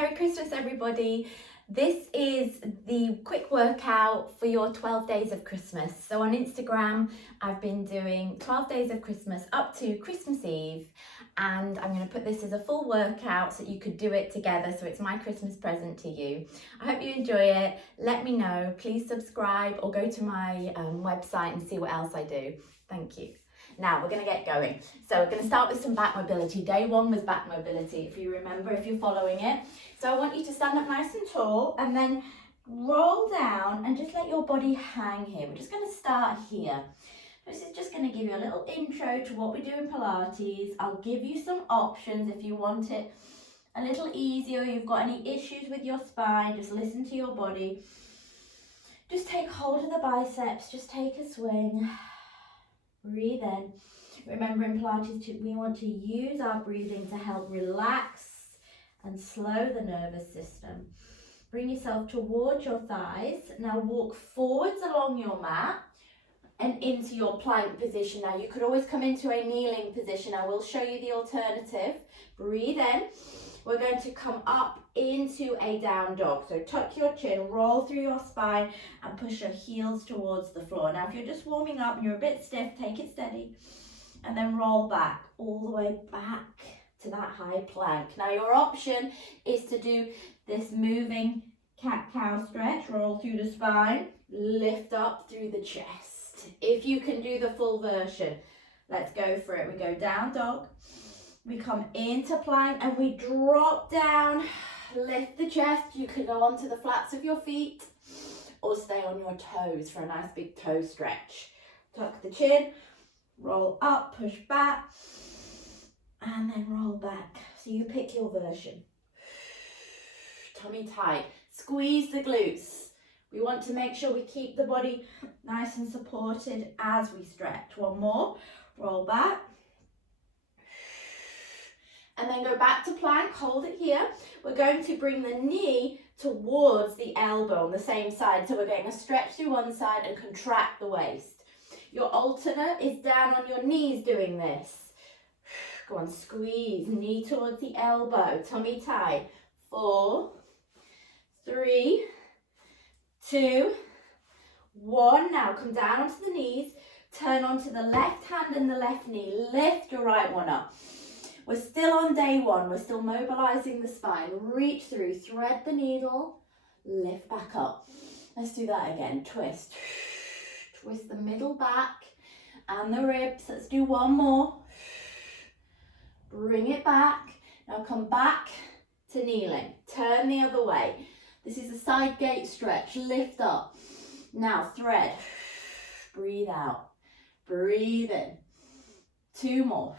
Merry Christmas, everybody. This is the quick workout for your 12 days of Christmas. So on Instagram, I've been doing 12 days of Christmas up to Christmas Eve, and I'm going to put this as a full workout so that you could do it together. So it's my Christmas present to you. I hope you enjoy it. Let me know. Please subscribe or go to my website and see what else I do. Thank you. Now we're going to get going. So we're going to start with some back mobility. Day one was back mobility, if you remember, if you're following it. So I want you to stand up nice and tall and then roll down and just let your body hang here. We're just going to start here. This is just going to give you a little intro to what we do in Pilates. I'll give you some options if you want it a little easier, you've got any issues with your spine, just listen to your body. Just take hold of the biceps, just take a swing. Breathe in. Remember, in Pilates, we want to use our breathing to help relax and slow the nervous system. Bring yourself towards your thighs. Now walk forwards along your mat and into your plank position. Now you could always come into a kneeling position. I will show you the alternative. Breathe in. We're going to come up into a down dog. So tuck your chin, roll through your spine and push your heels towards the floor. Now if you're just warming up and you're a bit stiff, take it steady and then roll back all the way back to that high plank. Now your option is to do this moving cat-cow stretch. Roll through the spine, lift up through the chest. If you can do the full version, let's go for it. We go down dog. We come into plank and we drop down, lift the chest. You can go onto the flats of your feet or stay on your toes for a nice big toe stretch. Tuck the chin, roll up, push back, and then roll back. So you pick your version. Tummy tight, squeeze the glutes. We want to make sure we keep the body nice and supported as we stretch. One more, roll back. And then go back to plank, hold it here. We're going to bring the knee towards the elbow on the same side. So we're getting a stretch through one side and contract the waist. Your alternate is down on your knees doing this. Go on, squeeze, knee towards the elbow, tummy tight. 4, 3, 2, 1. Now come down onto the knees, turn onto the left hand and the left knee. Lift your right one up. We're still on day one. We're still mobilizing the spine. Reach through, thread the needle, lift back up. Let's do that again. Twist. Twist the middle back and the ribs. Let's do one more. Bring it back. Now come back to kneeling. Turn the other way. This is a side gate stretch. Lift up. Now thread. Breathe out. Breathe in. 2 more.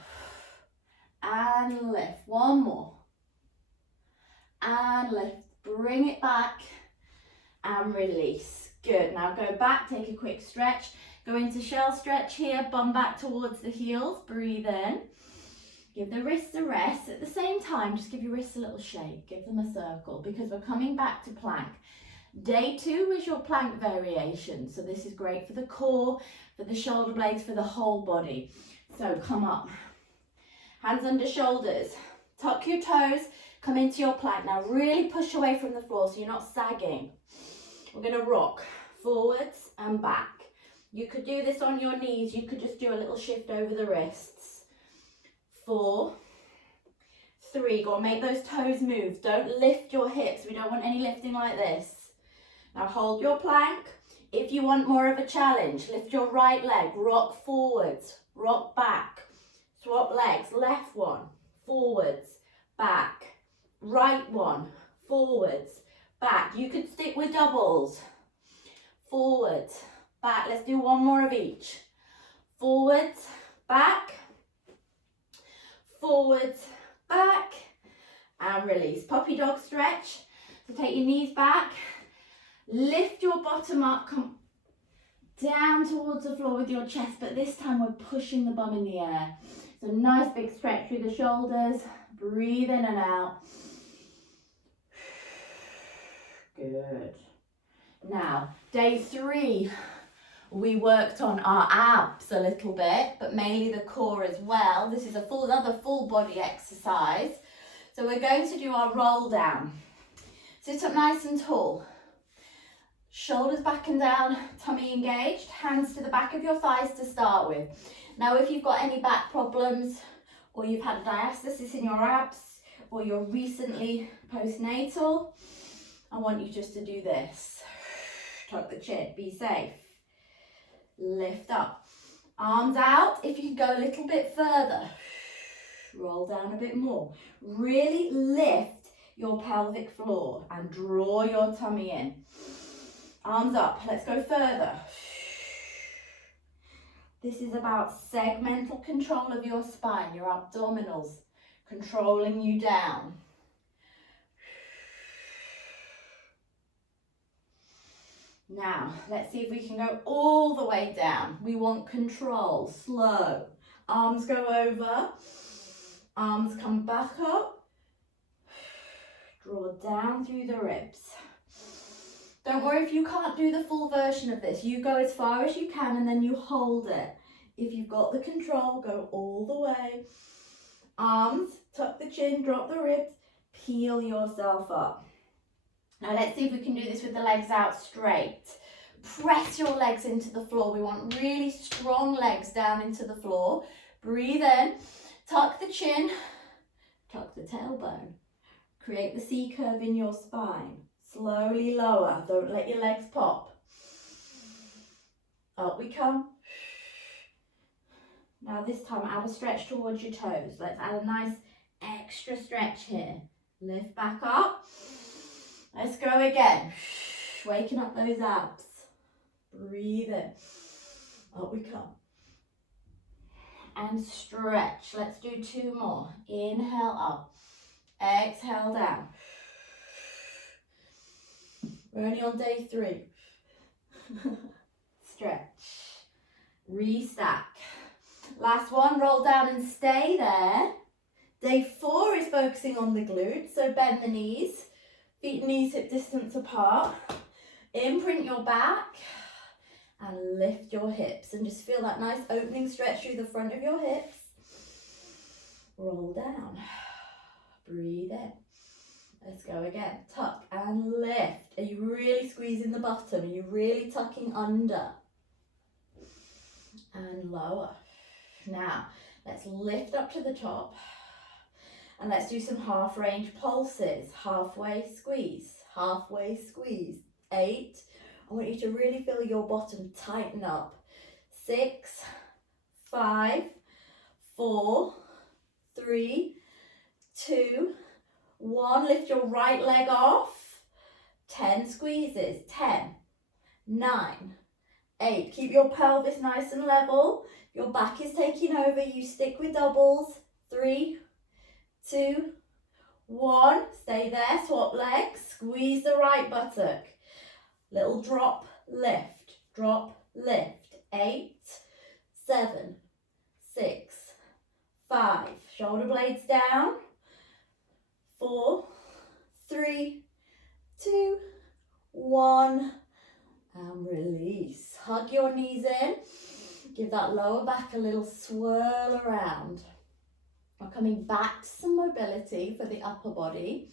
And lift. 1 more. And lift. Bring it back and release. Good. Now go back, take a quick stretch. Go into shell stretch here, bum back towards the heels. Breathe in. Give the wrists a rest. At the same time, just give your wrists a little shake. Give them a circle because we're coming back to plank. Day 2 is your plank variation. So this is great for the core, for the shoulder blades, for the whole body. So come up. Hands under shoulders. Tuck your toes. Come into your plank. Now really push away from the floor so you're not sagging. We're going to rock forwards and back. You could do this on your knees. You could just do a little shift over the wrists. 4, 3. Go on, make those toes move. Don't lift your hips. We don't want any lifting like this. Now hold your plank. If you want more of a challenge, lift your right leg. Rock forwards. Rock back. Swap legs. Left one. Forwards. Back. Right one. Forwards. Back. You could stick with doubles. Forwards, back. Let's do 1 more of each. Forwards, back. Forwards, back. And release. Puppy dog stretch. So take your knees back. Lift your bottom up. Come down towards the floor with your chest. But this time we're pushing the bum in the air. So nice big stretch through the shoulders. Breathe in and out. Good. Now, day 3, we worked on our abs a little bit, but mainly the core as well. This is another full body exercise. So we're going to do our roll down. Sit up nice and tall. Shoulders back and down, tummy engaged, hands to the back of your thighs to start with. Now if you've got any back problems, or you've had a diastasis in your abs, or you're recently postnatal, I want you just to do this. Tuck the chin, be safe. Lift up. Arms out, if you can go a little bit further. Roll down a bit more. Really lift your pelvic floor and draw your tummy in. Arms up, let's go further. This is about segmental control of your spine, your abdominals, controlling you down. Now, let's see if we can go all the way down. We want control, slow. Arms go over, arms come back up. Draw down through the ribs. Don't worry if you can't do the full version of this. You go as far as you can and then you hold it. If you've got the control, go all the way. Arms, tuck the chin, drop the ribs, peel yourself up. Now let's see if we can do this with the legs out straight. Press your legs into the floor. We want really strong legs down into the floor. Breathe in, tuck the chin, tuck the tailbone. Create the C curve in your spine. Slowly lower, don't let your legs pop. Up we come. Now this time add a stretch towards your toes. Let's add a nice extra stretch here. Lift back up. Let's go again. Waking up those abs. Breathe in. Up we come. And stretch. Let's do 2 more. Inhale up. Exhale down. We're only on day 3. Stretch. Restack. Last one, roll down and stay there. Day 4 is focusing on the glutes, so bend the knees. Feet and knees hip distance apart. Imprint your back and lift your hips. And just feel that nice opening stretch through the front of your hips. Roll down. Breathe in. Let's go again. Tuck and lift. Are you really squeezing the bottom? Are you really tucking under? And lower. Now, let's lift up to the top. And let's do some half range pulses. Halfway squeeze. Halfway squeeze. 8. I want you to really feel your bottom tighten up. 6, 5, 4, 3, 2, 1, lift your right leg off. 10 squeezes. 10, 9, 8. Keep your pelvis nice and level. Your back is taking over. You stick with doubles. 3, 2, 1. Stay there. Swap legs. Squeeze the right buttock. Little drop, lift. Drop, lift. 8, 7, 6, 5. Shoulder blades down. 4, 3, 2, 1, and release. Hug your knees in. Give that lower back a little swirl around. We're coming back to some mobility for the upper body.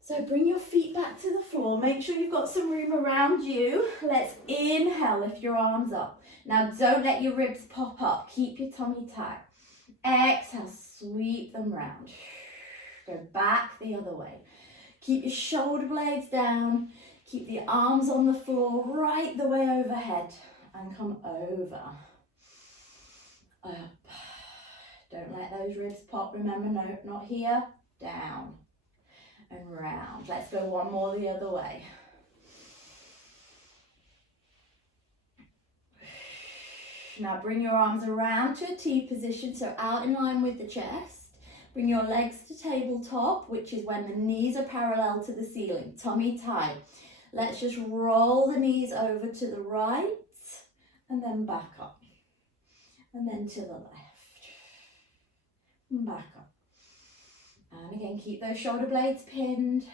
So bring your feet back to the floor. Make sure you've got some room around you. Let's inhale, lift your arms up. Now don't let your ribs pop up. Keep your tummy tight. Exhale, sweep them round. Go back the other way. Keep your shoulder blades down. Keep the arms on the floor right the way overhead. And come over. Up. Don't let those ribs pop. Remember, no, not here. Down. And round. Let's go one more the other way. Now bring your arms around to a T position, so out in line with the chest. Bring your legs to tabletop, which is when the knees are parallel to the ceiling. Tummy tight. Let's just roll the knees over to the right and then back up. And then to the left. And back up. And again, keep those shoulder blades pinned.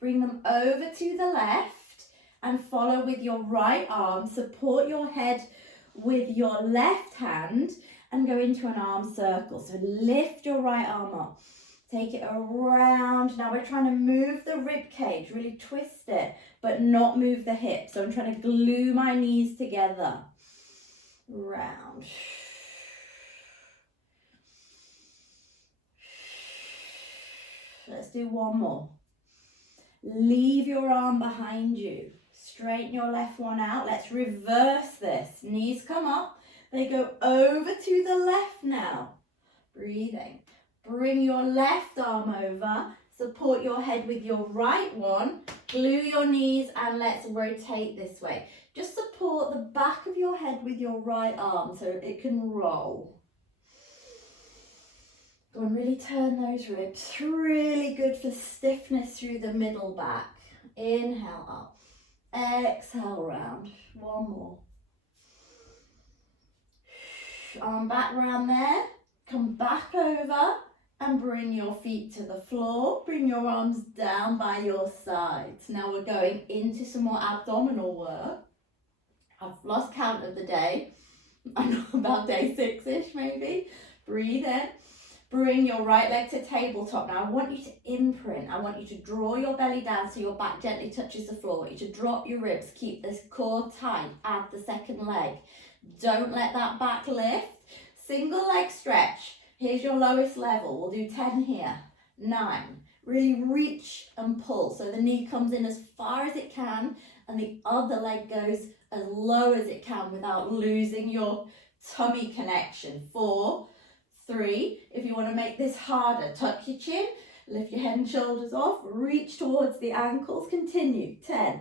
Bring them over to the left and follow with your right arm. Support your head with your left hand and go into an arm circle. So lift your right arm up. Take it around. Now we're trying to move the rib cage, really twist it, but not move the hips. So I'm trying to glue my knees together. Round. Let's do one more. Leave your arm behind you. Straighten your left one out. Let's reverse this. Knees come up. They go over to the left now. Breathing. Bring your left arm over. Support your head with your right one. Glue your knees and let's rotate this way. Just support the back of your head with your right arm so it can roll. Go and really turn those ribs. Really good for stiffness through the middle back. Inhale up. Exhale round. One more. Arm back round there. Come back over and bring your feet to the floor. Bring your arms down by your sides. Now we're going into some more abdominal work. I've lost count of the day. I know about day 6-ish maybe. Breathe in. Bring your right leg to tabletop. Now I want you to imprint. I want you to draw your belly down so your back gently touches the floor. I want you to drop your ribs. Keep this core tight. Add the second leg. Don't let that back lift. Single leg stretch. Here's your lowest level. We'll do 10 here. 9. Really reach and pull. So the knee comes in as far as it can and the other leg goes as low as it can without losing your tummy connection. 4, 3. If you want to make this harder, tuck your chin, lift your head and shoulders off, reach towards the ankles. Continue. 10,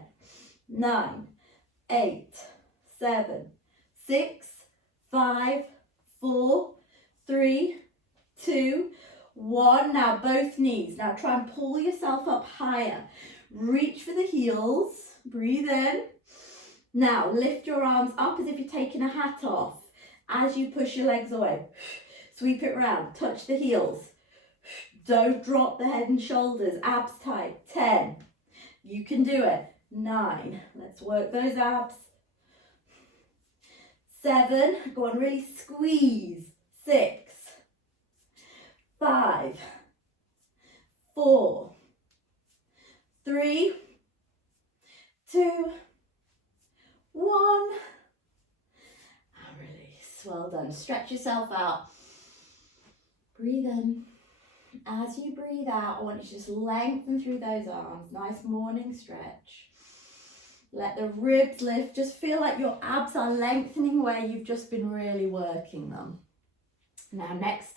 9, 8, 7, 6, 5, 4, 3, 2, 1. Now both knees. Now try and pull yourself up higher. Reach for the heels. Breathe in. Now lift your arms up as if you're taking a hat off. As you push your legs away. Sweep it round. Touch the heels. Don't drop the head and shoulders. Abs tight. 10. You can do it. 9. Let's work those abs. 7. Go on, really squeeze. 6. 5. 4. 3. 2. 1. And release. Well done. Stretch yourself out. Breathe in. As you breathe out, I want you to just lengthen through those arms. Nice morning stretch. Let the ribs lift. Just feel like your abs are lengthening where you've just been really working them. Now, next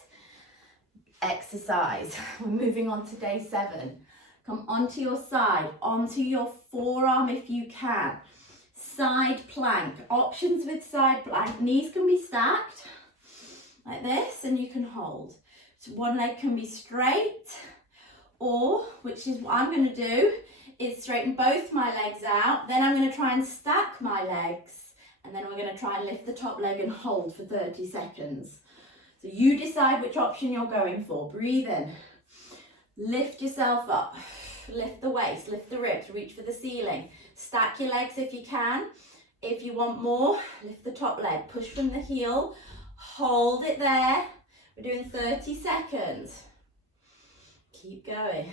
exercise. We're moving on to day 7. Come onto your side, onto your forearm if you can. Side plank. Options with side plank. Knees can be stacked like this and you can hold. So one leg can be straight, or, which is what I'm going to do, is straighten both my legs out. Then I'm going to try and stack my legs. And then we're going to try and lift the top leg and hold for 30 seconds. So you decide which option you're going for. Breathe in. Lift yourself up. Lift the waist, lift the ribs, reach for the ceiling. Stack your legs if you can. If you want more, lift the top leg. Push from the heel. Hold it there. We're doing 30 seconds. Keep going.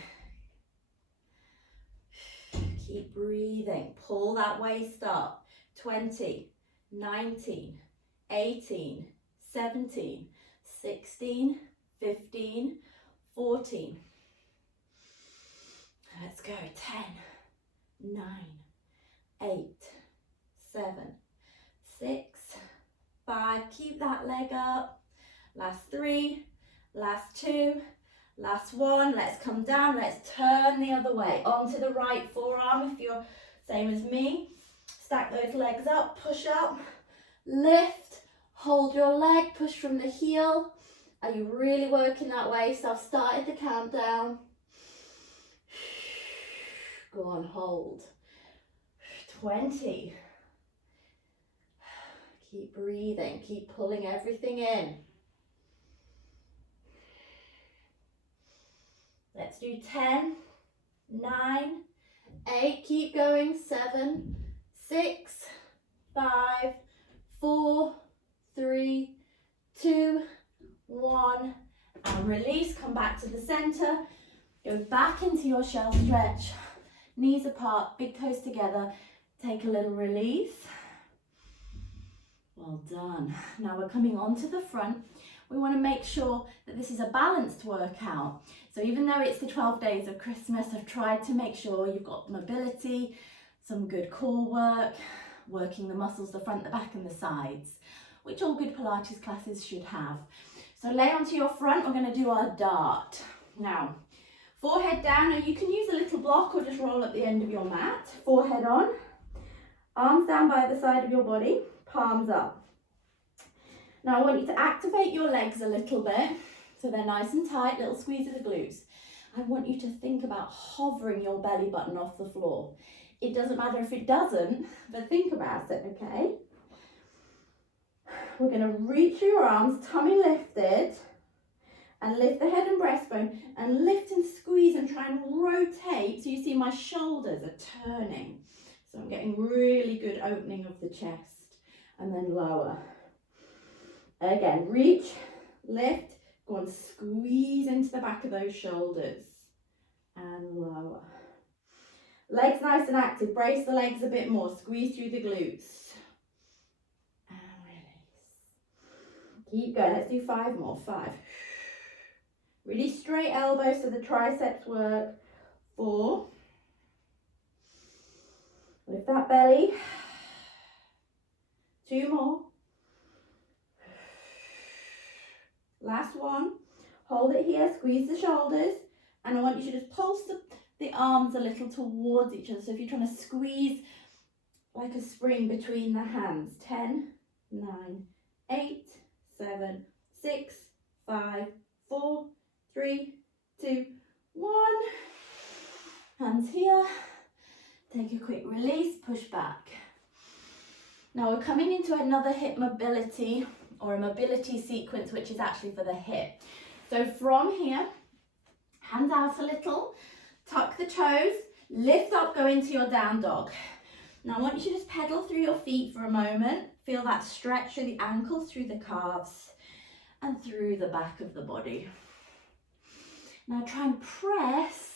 Keep breathing. Pull that waist up. 20, 19, 18, 17, 16, 15, 14. Let's go. 10, 9, 8, 7, 6, 5. Keep that leg up. Last 3, last 2, last 1. Let's come down. Let's turn the other way. Onto the right forearm if you're same as me. Stack those legs up. Push up. Lift. Hold your leg. Push from the heel. Are you really working that waist? I've started the countdown. Go on, hold. 20. Keep breathing. Keep pulling everything in. Let's do 10, 9, 8. Keep going. 7, 6, 5, 4, 3, 2, 1. And release, come back to the center, go back into your shell stretch, knees apart, big toes together, take a little release. Well done. Now we're coming onto the front. We want to make sure that this is a balanced workout. So even though it's the 12 days of Christmas, I've tried to make sure you've got mobility, some good core work, working the muscles, the front, the back and the sides, which all good Pilates classes should have. So lay onto your front, we're going to do our dart. Now, forehead down, now you can use a little block or just roll at the end of your mat. Forehead on, arms down by the side of your body, palms up. Now I want you to activate your legs a little bit, so they're nice and tight, little squeeze of the glutes. I want you to think about hovering your belly button off the floor. It doesn't matter if it doesn't, but think about it, okay? We're gonna reach through your arms, tummy lifted, and lift the head and breastbone, and lift and squeeze and try and rotate, so you see my shoulders are turning. So I'm getting really good opening of the chest, and then lower. Again, reach, lift, go and squeeze into the back of those shoulders and lower. Legs nice and active, brace the legs a bit more, squeeze through the glutes and release. Keep going, let's do 5 more, 5. Really straight elbows so the triceps work. 4. Lift that belly. 2 more. Last one. Hold it here, squeeze the shoulders, and I want you to just pulse the arms a little towards each other. So if you're trying to squeeze like a spring between the hands. 10, 9, 8, 7, 6, 5, 4, 3, 2, 1. Hands here. Take a quick release, push back. Now we're coming into another hip mobility or a mobility sequence, which is actually for the hip. So from here, hands out a little, tuck the toes, lift up, go into your down dog. Now I want you to just pedal through your feet for a moment. Feel that stretch through the ankles, through the calves, and through the back of the body. Now try and press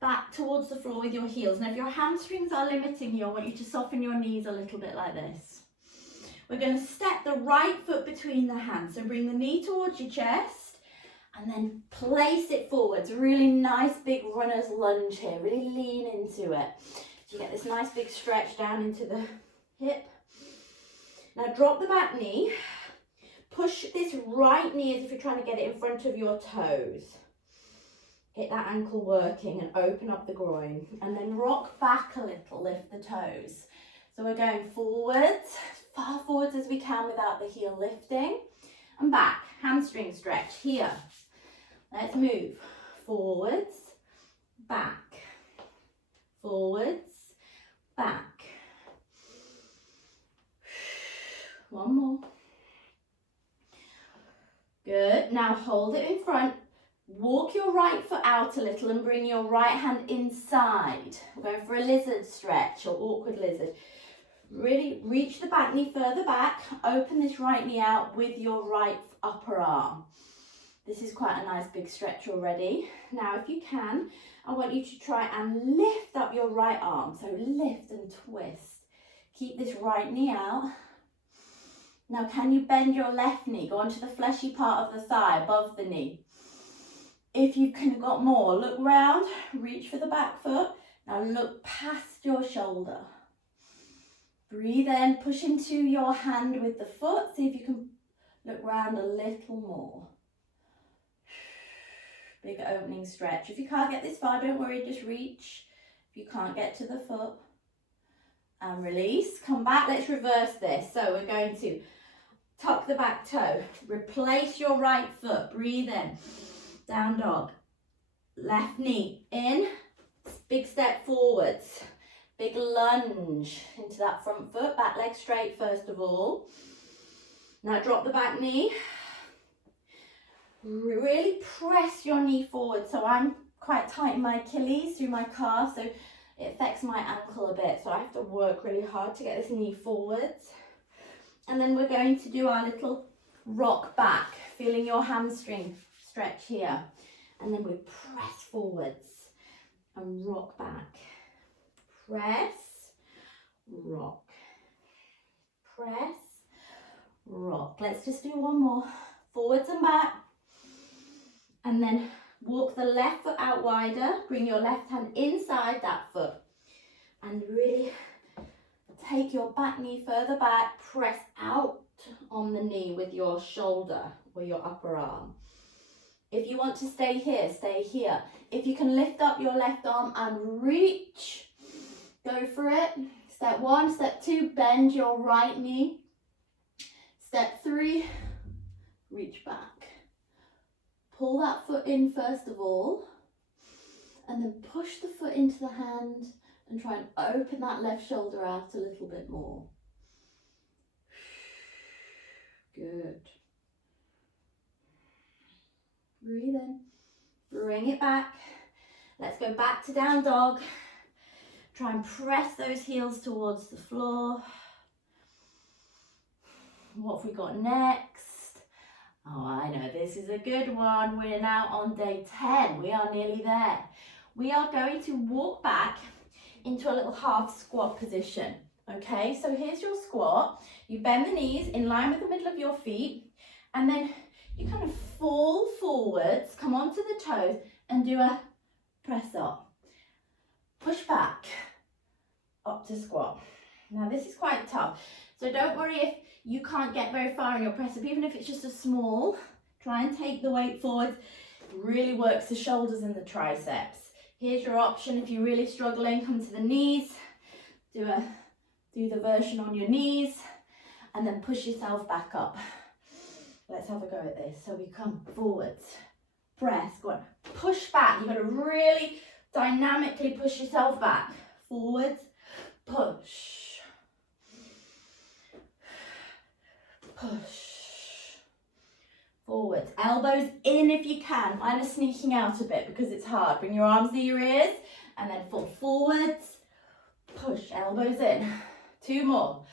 back towards the floor with your heels. Now if your hamstrings are limiting you, I want you to soften your knees a little bit like this. We're going to step the right foot between the hands. So bring the knee towards your chest and then place it forwards. Really nice big runner's lunge here. Really lean into it. So you get this nice big stretch down into the hip. Now drop the back knee. Push this right knee as if you're trying to get it in front of your toes. Get that ankle working and open up the groin. And then rock back a little, lift the toes. So we're going forwards, far forwards as we can without the heel lifting. And back, hamstring stretch here. Let's move. Forwards, back. Forwards, back. One more. Good. Now hold it in front. Walk your right foot out a little and bring your right hand inside. We're going for a lizard stretch or awkward lizard. Really reach the back knee further back. Open this right knee out with your right upper arm. This is quite a nice big stretch already. Now if you can, I want you to try and lift up your right arm. So lift and twist. Keep this right knee out. Now can you bend your left knee? Go onto the fleshy part of the thigh above the knee. If you've got more, look round, reach for the back foot. Now look past your shoulder. Breathe in, push into your hand with the foot. See if you can look round a little more. Big opening stretch. If you can't get this far, don't worry, just reach. If you can't get to the foot. And release, come back, let's reverse this. So we're going to tuck the back toe, replace your right foot, breathe in. Down dog, left knee in, big step forwards, big lunge into that front foot, back leg straight first of all. Now drop the back knee, really press your knee forward. So I'm quite tight in my Achilles through my calf, so it affects my ankle a bit. So I have to work really hard to get this knee forwards. And then we're going to do our little rock back, feeling your hamstring stretch here. And then we press forwards and rock back. Press, rock. Press, rock. Let's just do one more. Forwards and back. And then walk the left foot out wider. Bring your left hand inside that foot. And really take your back knee further back. Press out on the knee with your shoulder or your upper arm. If you want to stay here, stay here. If you can lift up your left arm and reach, go for it. Step 1, step 2, bend your right knee. Step 3, reach back. Pull that foot in first of all, and then push the foot into the hand and try and open that left shoulder out a little bit more. Good. Breathe in, bring it back. Let's go back to down dog. Try and press those heels towards the floor. What have we got next? Oh, I know, this is a good one. We're now on day 10. We are nearly there. We are going to walk back into a little half squat position. Okay, so here's your squat. You bend the knees in line with the middle of your feet, and then you kind of fall forwards, come onto the toes, and do a press up. Push back, up to squat. Now this is quite tough, so don't worry if you can't get very far in your press up, even if it's just a small. Try and take the weight forward. It really works the shoulders and the triceps. Here's your option if you're really struggling, come to the knees, do the version on your knees, and then push yourself back up. Let's have a go at this. So we come forwards, press, go on, push back. You've got to really dynamically push yourself back. Forwards, push, push, forwards. Elbows in if you can. Mine are sneaking out a bit because it's hard. Bring your arms to your ears and then fall forwards, push, elbows in. 2 more.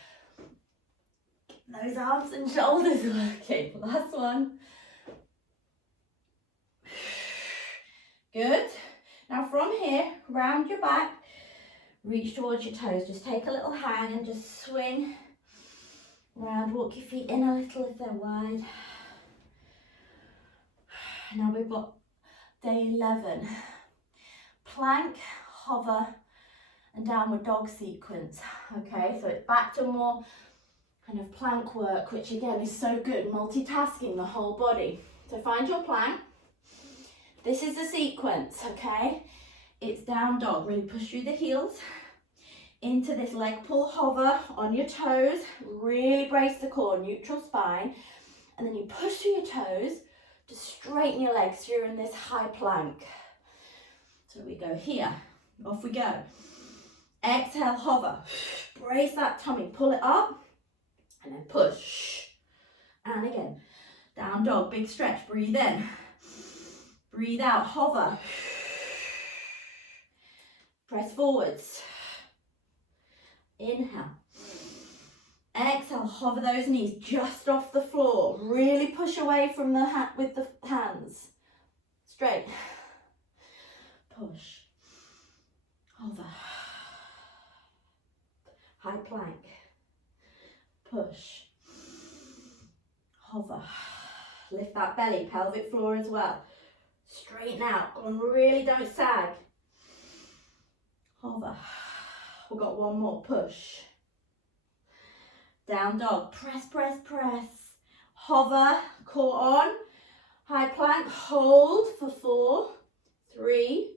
Those arms and shoulders working. Last one. Good. Now from here, round your back, reach towards your toes. Just take a little hang and just swing around. Walk your feet in a little if they're wide. Now we've got day 11. Plank, hover, and downward dog sequence. Okay, so it's back to more kind of plank work, which again is so good, multitasking the whole body. So find your plank. This is the sequence, okay? It's down dog. Really push through the heels into this leg pull hover on your toes. Really brace the core, neutral spine. And then you push through your toes to straighten your legs so you're in this high plank. So we go here. Off we go. Exhale, hover. Brace that tummy, pull it up. And then push. And again, down dog, big stretch, breathe in. Breathe out, hover. Press forwards. Inhale. Exhale, hover those knees just off the floor. Really push away from the with the hands. Straight. Push. Hover. High plank. Push. Hover. Lift that belly, pelvic floor as well. Straighten out. Go on, really don't sag. Hover. We've got one more. Push. Down dog. Press, press, press. Hover. Core on. High plank. Hold for 4, 3,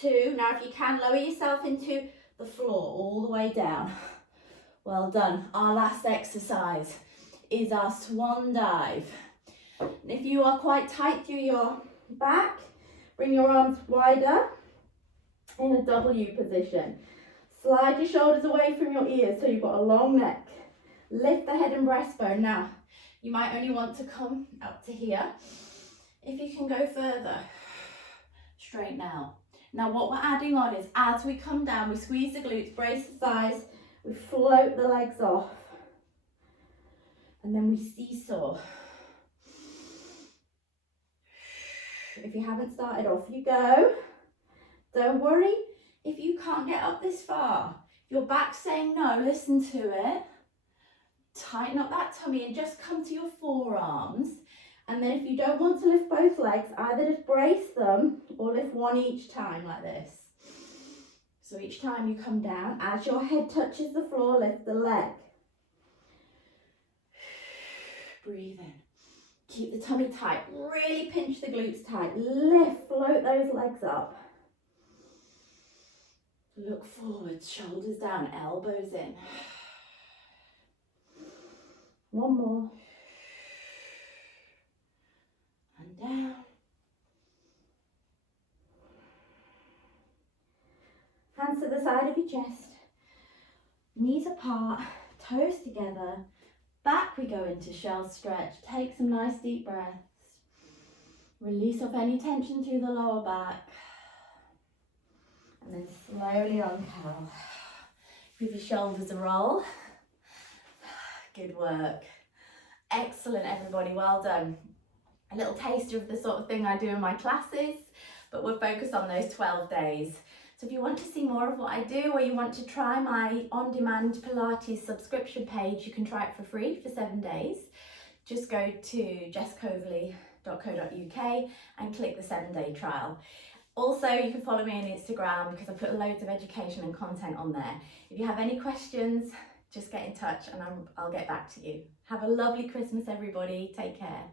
2. Now if you can, lower yourself into the floor all the way down. Well done. Our last exercise is our swan dive. And if you are quite tight through your back, bring your arms wider in a W position. Slide your shoulders away from your ears so you've got a long neck. Lift the head and breastbone. Now, you might only want to come up to here. If you can go further, straighten out. Now what we're adding on is as we come down, we squeeze the glutes, brace the thighs, we float the legs off, and then we seesaw. If you haven't started, off you go. Don't worry if you can't get up this far. If your back's saying no, listen to it. Tighten up that tummy and just come to your forearms. And then if you don't want to lift both legs, either just brace them or lift one each time like this. So each time you come down, as your head touches the floor, lift the leg. Breathe in. Keep the tummy tight. Really pinch the glutes tight. Lift, float those legs up. Look forward, shoulders down, elbows in. One more. And down. Hands to the side of your chest. Knees apart, toes together. Back we go into shell stretch. Take some nice deep breaths. Release off any tension through the lower back. And then slowly on curl. Give your shoulders a roll. Good work. Excellent, everybody, well done. A little taster of the sort of thing I do in my classes, but we're focused on those 12 days. So if you want to see more of what I do, or you want to try my on-demand Pilates subscription page, you can try it for free for 7 days. Just go to jesscoverley.co.uk and click the 7-day trial. Also, you can follow me on Instagram because I put loads of education and content on there. If you have any questions, just get in touch and I'll get back to you. Have a lovely Christmas, everybody. Take care.